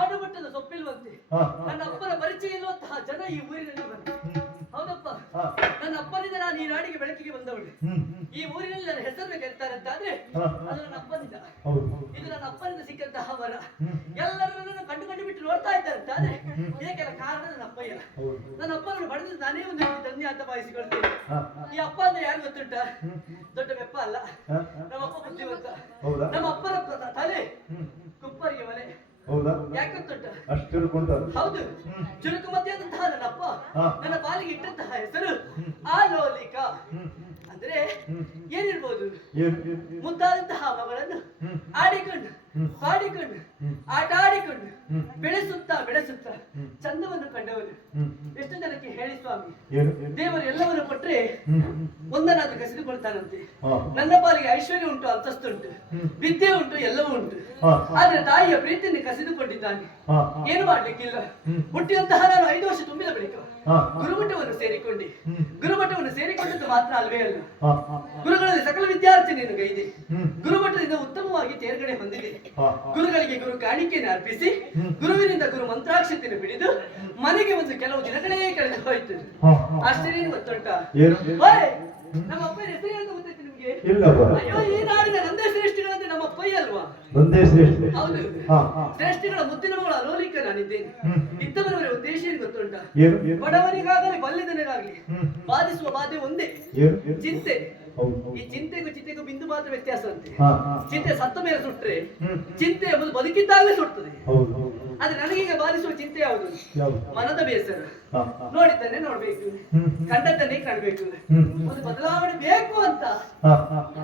ಆಡುಮಟ್ಟದ ಸೊಪ್ಪಿಲ್ವಂತೆ. ನನ್ನ ಅಪ್ಪನ ಪರಿಚಯ ಇರುವಂತಹ ಜನ ಈ ಊರಿನಲ್ಲಿ ಬಂತು. ಹೌದಪ್ಪ, ನನ್ನ ಅಪ್ಪನಿಂದ ನಾನು ಈ ನಾಡಿಗೆ ಬೆಳಕಿಗೆ ಬಂದವಳು. ಈ ಊರಿನಲ್ಲಿ ನನ್ನ ಹೆಸರನ್ನು ಕರೀತಾರೆ ಅಂತ ಆದ್ರೆ ಅದು ನನ್ನ ಅಪ್ಪನಿಂದ. ಇದು ನನ್ನ ಅಪ್ಪನಿಂದ ಸಿಕ್ಕಂತಹ ವರ. ಎಲ್ಲರೂ ನನ್ನನ್ನು ಕಂಡು ಬಿಟ್ಟು ನೋಡ್ತಾ ಇದ್ದಾರೆ ಅಂತ ಆದ್ರೆ ಇದಕ್ಕೆಲ್ಲ ಕಾರಣ ನನ್ನ ಅಪ್ಪಯ್ಯ. ನನ್ನ ಅಪ್ಪನನ್ನು ಪಡೆದು ನಾನೇ ಒಂದು ಧನ್ಯ ಅಂತ ಭಾವಿಸಿಕೊಳ್ತೇನೆ. ಈ ಅಪ್ಪ ಅಂದ್ರೆ ಯಾರು ಗೊತ್ತುಂಟ? ದೊಡ್ಡ ಬೆಪ್ಪ ಅಲ್ಲ, ನಮ್ಮ ಅಪ್ಪ ಬುದ್ಧಿವಂತ. ನಮ್ಮ ಅಪ್ಪನ ತಲೆ ಕುಪ್ಪರಿಗೆ ಮಲೆ. ಯಾಕೆ ಗೊತ್ತುಂಟ? ಹೌದು, ಚುರುಕು ಮಧ್ಯದಂತಹ ನನ್ನ ಅಪ್ಪ ನನ್ನ ಪಾಲಿಗೆ ಇಟ್ಟಂತಹ ಹೆಸರು ಆಲೋಲಿಕ. ಅಂದ್ರೆ ಏನಿರ್ಬೋದು? ಮುದ್ದಾದಂತಹ ಮಗಳನ್ನು ಆಡಿಕೊಂಡು ಪಾಡಿಕೊಂಡು ಆಟ ಆಡಿಕೊಂಡು ಬೆಳೆಸುತ್ತಾ ಚಂದವನ್ನು ಕಂಡವರು. ಎಷ್ಟು ಜನಕ್ಕೆ ಹೇಳಿ ಸ್ವಾಮಿ, ದೇವರು ಎಲ್ಲವನ್ನು ಕೊಟ್ರೆ ಒಂದನ್ನಾದ್ರೂ ಕಸಿದುಕೊಳ್ತಾನಂತೆ. ನನ್ನ ಪಾಲಿಗೆ ಐಶ್ವರ್ಯ ಉಂಟು, ಅಂತಸ್ತುಂಟು, ವಿದ್ಯೆ ಉಂಟು, ಎಲ್ಲವೂ ಉಂಟು. ಆದ್ರೆ ತಾಯಿಯ ಪ್ರೀತಿಯನ್ನು ಕಸಿದುಕೊಂಡಿದ್ದಾನೆ. ಏನು ಮಾಡ್ಲಿಕ್ಕಿಲ್ಲ. ಹುಟ್ಟಿದಂತಹ ನಾನು 5 ವರ್ಷ ತುಂಬಿದ ಬಳಿಕ ಗುರುಮಠವನ್ನು ಸೇರಿಕೊಂಡದ್ದು ಮಾತ್ರ ಅಲ್ವೇ ಅಲ್ಲ, ಗುರುಗಳಲ್ಲಿ ಸಕಲ ವಿದ್ಯಾರ್ಥಿನಿಯನ್ನು ಗೈದೆ ಗುರುಮಠದಿಂದ ಉತ್ತಮವಾಗಿ ತೇರ್ಗಡೆ ಹೊಂದಿದೆ. ಗುರುಗಳಿಗೆ ಗುರು ಕಾಣಿಕೆಯನ್ನು ಅರ್ಪಿಸಿ ಗುರುವಿನಿಂದ ಗುರು ಮಂತ್ರಾಕ್ಷತೆಯನ್ನು ಬಿಡಿದು ಮನೆಗೆ ಒಂದು ಕೆಲವು ದಿನಗಳೇ ಕಳೆದು ಹೋಯಿತು. ಆಶ್ಚರ್ಯ ಗೊತ್ತುಂಟ? ನಮ್ಮ ಅಪ್ಪ ಹೆಸರು ಅಂತ ಗೊತ್ತೈತಿ ನಿಮ್ಗೆ? ಅಯ್ಯೋ, ಈ ನಾಡಿನ ನಂದೇ ಶ್ರೇಷ್ಠಗಳಂದ್ರೆ ನಮ್ಮ ಅಪ್ಪಯ್ಯ ಅಲ್ವಾ? ಹೌದು, ಶ್ರೇಷ್ಠಗಳ ಮುದ್ದಿನ ಮಗಳು ಅಲೋಲಿಕ ನಾನಿದ್ದೇನೆ. ಇದ್ದವರವರ ಉದ್ದೇಶ ಏನು ಗೊತ್ತುಂಟ? ಬಡವನಿಗಾಗಲಿ ಬಲ್ಲಿದನಿಗಾಗಲಿ ಬಾಧಿಸುವ ಬಾಧೆ ಒಂದೇ, ಚಿಂತೆ. ಈ ಚಿಂತೆಗೂ ಬಿಂದು ಮಾತ್ರ ವ್ಯತ್ಯಾಸ ಅಂತೆ. ಚಿಂತೆ ಸತ್ತ ಮೇಲೆ ಸುಟ್ರೆ ಚಿಂತೆ ಎಂಬುದು ಬದುಕಿದ್ದಾಗಲೇ ಸುಡ್ತದೆ. ಆದ್ರೆ ನನಗೀಗ ಬಾಧಿಸುವ ಚಿಂತೆ ಯಾವುದು? ಯಾವುದು? ಮನದ ಬೇಸರ. ಹಾ, ಹಾ. ನೋಡಿದ್ದನ್ನೇ ನೋಡ್ಬೇಕು, ಕಂಡದ್ದನ್ನೇ ಕಾಣ್ಬೇಕು, ಒಂದು ಬದಲಾವಣೆ ಬೇಕು ಅಂತ. ಹಾ, ಹಾ, ಹಾ.